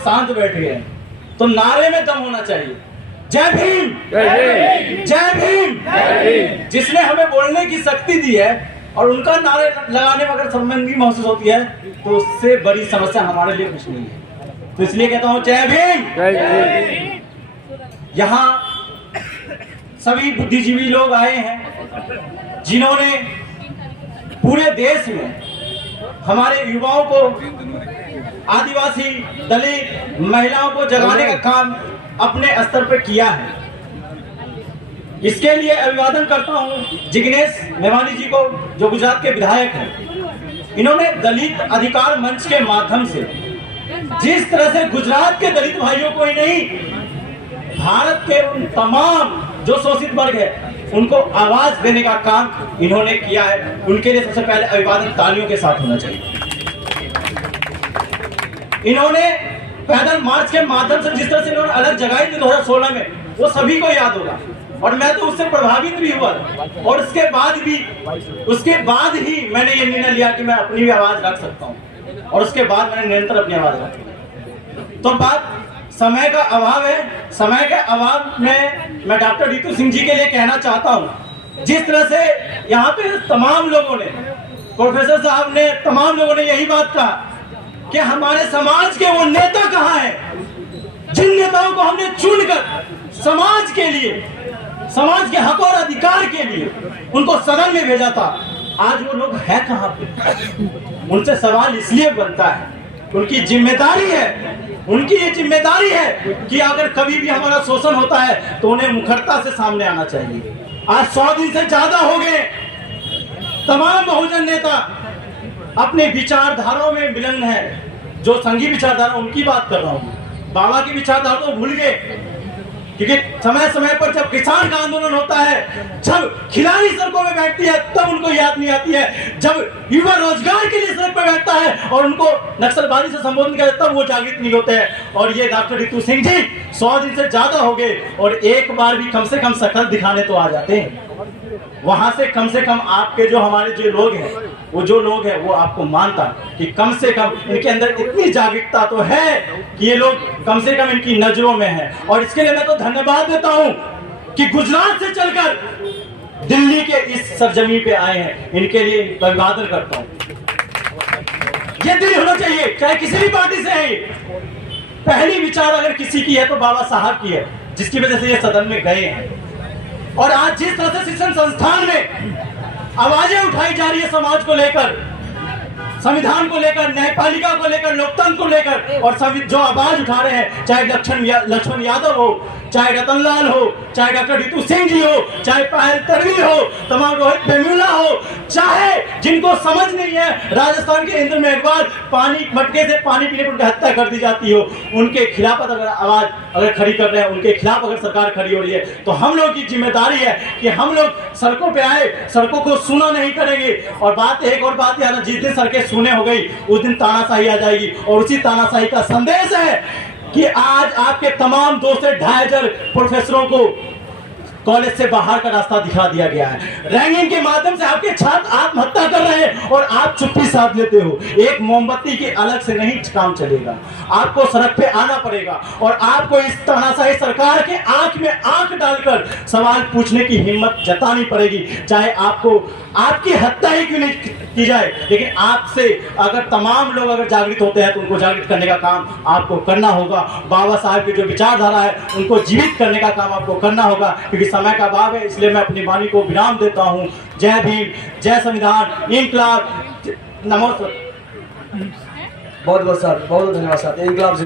शांत बैठे हैं, तो नारे में दम होना चाहिए। जय भीम, जय भीम। जिसने हमें बोलने की शक्ति दी है और उनका नारे लगाने में अगर शर्मिंदगी महसूस होती है तो उससे बड़ी समस्या हमारे लिए कुछ नहीं है। तो इसलिए कहता हूं जय भीम। यहाँ सभी बुद्धिजीवी लोग आए हैं जिन्होंने पूरे देश में हमारे युवाओं को, आदिवासी, दलित, महिलाओं को जगाने का काम अपने स्तर पर किया है। इसके लिए अभिवादन करता हूं जिग्नेश मेवानी जी को, जो गुजरात के विधायक हैं। इन्होंने दलित अधिकार मंच के माध्यम से जिस तरह से गुजरात के दलित भाइयों को ही नहीं, भारत के उन तमाम जो शोषित वर्ग है उनको आवाज देने का काम इन्होंने किया है, उनके लिए सबसे पहले अभिवादन तालियों के साथ होना चाहिए। इन्होंने पैदल मार्च के माध्यम से जिस तरह से इन्होंने अलग जगाई थी 2016 में, वो सभी को याद होगा और मैं तो उससे प्रभावित भी हुआ। और उसके बाद ही मैंने ये निर्णय लिया कि मैं अपनी भी आवाज रख सकता हूँ, और उसके बाद मैंने निरंतर अपनी आवाज रखी। तो बात समय का अभाव है। समय के अभाव में मैं डॉक्टर रितु सिंह जी के लिए कहना चाहता हूँ, जिस तरह से यहाँ पे तमाम लोगों ने, प्रोफेसर साहब ने, तमाम लोगों ने यही बात कहा कि हमारे समाज के वो नेता कहाँ हैं जिन नेताओं को हमने चुनकर समाज के लिए, समाज के हक और अधिकार के लिए उनको सदन में भेजा था। आज वो लोग हैं कहाँ पे? उनसे सवाल इसलिए बनता है, उनकी जिम्मेदारी है, उनकी ये जिम्मेदारी है कि अगर कभी भी हमारा शोषण होता है तो उन्हें मुखरता से सामने आना चाहिए। आज 100 दिन से ज्यादा हो गए, तमाम बहुजन नेता अपने विचारधाराओं में विलग्न है। जो संघी विचारधारा उनकी बात कर रहा हूँ, बाबा की विचारधारा तो भूल गए, क्योंकि समय समय पर जब किसान का आंदोलन होता है, जब खिलाड़ी सड़कों में बैठती है, तब उनको याद नहीं आती है। जब युवा रोजगार के लिए सड़क पर बैठता है और उनको नक्सलवादी से संबोधन किया, तब वो जागृत नहीं होते हैं। और ये डॉक्टर रितु सिंह जी 100 दिन से ज्यादा हो गए और एक बार भी कम से कम शक्ल दिखाने तो आ जाते हैं। वहां से कम आपके जो हमारे जो लोग हैं, वो जो लोग हैं वो आपको मानता कि कम से कम इनके अंदर इतनी जागरूकता तो है कि ये लोग कम से कम इनकी नजरों में है। और इसके लिए मैं तो धन्यवाद देता हूं कि गुजरात से चलकर दिल्ली के इस सरजमीन पे आए हैं। इनके लिए अभिवादन करता हूं। ये दिल होना चाहिए, चाहे किसी भी पार्टी से है। पहली विचार अगर किसी की है तो बाबा साहब की है, जिसकी वजह से ये सदन में गए हैं। और आज जिस तरह से शिक्षण संस्थान में आवाजें उठाई जा रही है समाज को लेकर, संविधान को लेकर, न्यायपालिका को लेकर, लोकतंत्र को लेकर, और सभी जो आवाज उठा रहे हैं, चाहे लक्ष्मण यादव हो, चाहे रतनलाल हो, चाहे डॉक्टर रितु सिंह जी हो, चाहे पायल तनवीर हो, तमाम रोहित वेमुला हो, चाहे जिनको समझ नहीं है राजस्थान के इंद्र मेघवाल पानी मटके से पानी पीने पर उनकी हत्या कर दी जाती हो, उनके खिलाफ अगर आवाज अगर खड़ी कर रहे हैं, उनके खिलाफ अगर सरकार खड़ी हो रही है, तो हम लोग की जिम्मेदारी है कि हम लोग सड़कों पे आए, सड़कों को सुना नहीं करेंगे। और बात एक और बात यार, जिस दिन सड़कें सुने हो गई उस दिन तानाशाही आ जाएगी। और उसी तानाशाही का संदेश है कि आज आपके तमाम 2 से 2,500 प्रोफेसरों को कॉलेज से बाहर का रास्ता दिखा दिया गया है। रैंकिंग के माध्यम से आपके छात्र आत्महत्या कर रहे हैं और आप चुप्पी साध लेते हो। एक मोमबत्ती के अलग से नहीं काम चलेगा, आपको सड़क पे आना पड़ेगा और आपको इस तानाशाही सरकार के आंख में आंख डालकर सवाल पूछने की हिम्मत जतानी पड़ेगी, चाहे आपको आपकी हत्या ही क्यों नहीं की जाए। लेकिन आपसे अगर तमाम लोग अगर जागृत होते हैं तो उनको जागृत करने का काम आपको करना होगा। बाबा साहब की जो विचारधारा है उनको जीवित करने का काम आपको करना होगा, क्योंकि समय का अभाव है। इसलिए मैं अपनी वाणी को विराम देता हूं। जय भीम, जय संविधान, इंकलाब, नमो। बहुत बहुत सर, बहुत धन्यवाद सर। इंकलाब।